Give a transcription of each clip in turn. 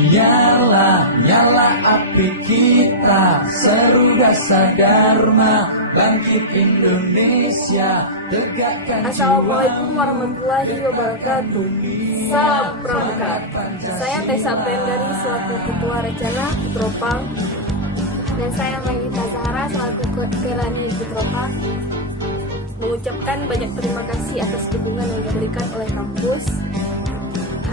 Nyala, nyala api kita, seru dasa dharma, bangkit Indonesia, tegakkan. Assalamualaikum warahmatullahi wabarakatuh. Salam Pramuka. Saya Tessa Pendari selaku Ketua Rencana Petropang, dan saya Magita Zahra selaku Kerani Petropang mengucapkan banyak terima kasih atas dukungan yang diberikan oleh kampus.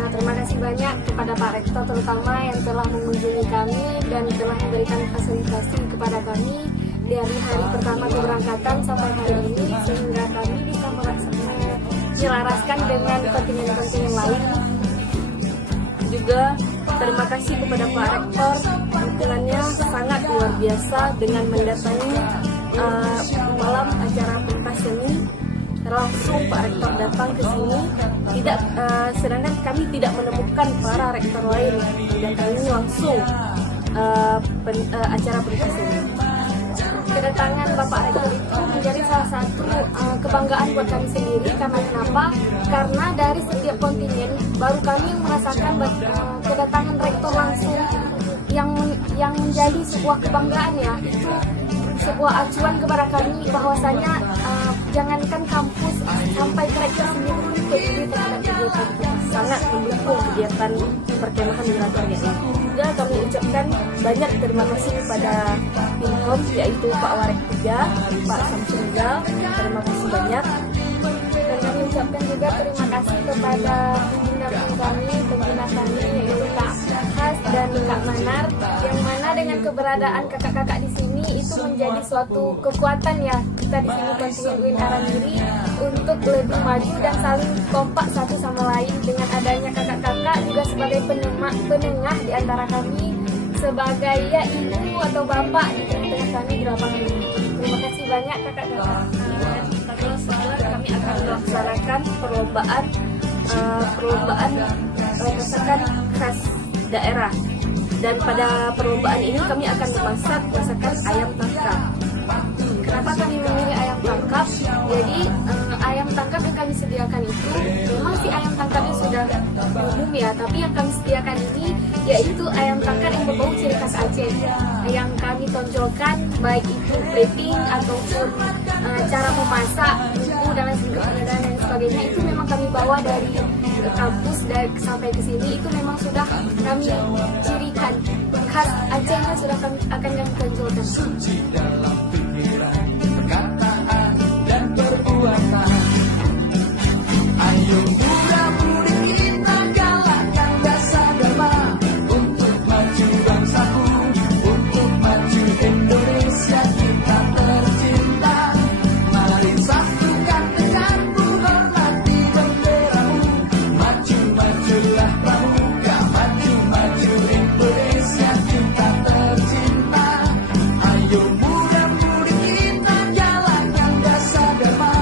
Terima kasih banyak kepada Pak Rektor terutama yang telah mengunjungi kami dan telah memberikan fasilitasi kepada kami dari hari pertama keberangkatan sampai hari ini, sehingga kami bisa menyelaraskan dengan kontingen-kontingen lain. Juga terima kasih kepada Pak Rektor, dukungannya sangat luar biasa dengan mendatangi malam acara pentas seni. Langsung Pak Rektor datang ke sini, sedangkan kami tidak menemukan para rektor lain mendatangi langsung acara pentas ini. Kedatangan Bapak Rektor itu menjadi salah satu kebanggaan buat kami sendiri. Karena kenapa? Karena dari setiap kontingen baru kami merasakan kedatangan rektor langsung yang menjadi sebuah kebanggaan, ya. Itu sebuah acuan kepada kami bahwasanya jangankan kampus sampai ke rektor sendiri pun peduli terhadap kegiatan sangat mendukung kegiatan perkemahan Wilayah ini. Juga kami ucapkan banyak terima kasih kepada Pinkom, yaitu Pak Warek 3, Pak Samsunggal, terima kasih banyak. Dan kami ucapkan juga terima kasih kepada pembina kami, yaitu Kak Has dan Kak Manar, yang mana dengan keberadaan kakak-kakak di sini itu menjadi suatu kekuatan, ya, kita di sini kontingen UIN Arandiri untuk lebih maju dan saling kompak satu sama lain. Dengan adanya kakak-kakak juga sebagai penengah di antara kami, sebagai ya ibu atau bapak di tengah-tengah kami di lapangan ini. Terima kasih banyak kakak-kakak. Setelah kami akan melaksanakan perlombaan masakan khas daerah, dan pada perlombaan ini kami akan memasak masakan ayam tangkap. Kenapa kami memilih ayam tangkap? Jadi ayam tangkap yang kami sediakan itu memang si ayam tangkapnya sudah umum, ya, tapi yang kami sediakan ini yaitu ayam tangkap yang berbau ciri khas Aceh. Yang kami tonjolkan baik itu plating ataupun cara memasak, bumbu dan lain sebagainya itu memang kami bawa dari kampus dan sampai ke sini itu memang sudah kami cirikan khas Acehnya, sudah kami akan tonjolkan. Suci dalam pikiran, perkataan dan perbuatan. Ayo muda-mudi kita galakkan dasa dharma untuk maju bangsaku, untuk maju Indonesia kita tercinta. Mari satukan tekanku, hormati benderamu. Maju-majulah Pramuka, maju-maju Indonesia kita tercinta. Ayo muda-mudi kita galakkan dasa dharma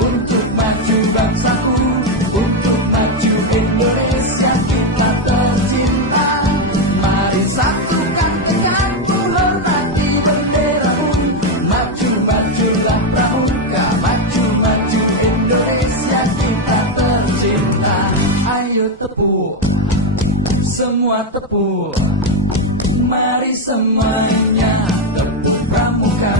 untuk maju bangsaku, untuk maju Indonesia kita tercinta. Mari satukan tekanku, hormati benderamu. Maju-majulah Pramuka, maju-maju Indonesia kita tercinta. Ayo tepuk, semua tepuk, mari semuanya tepuk Pramuka.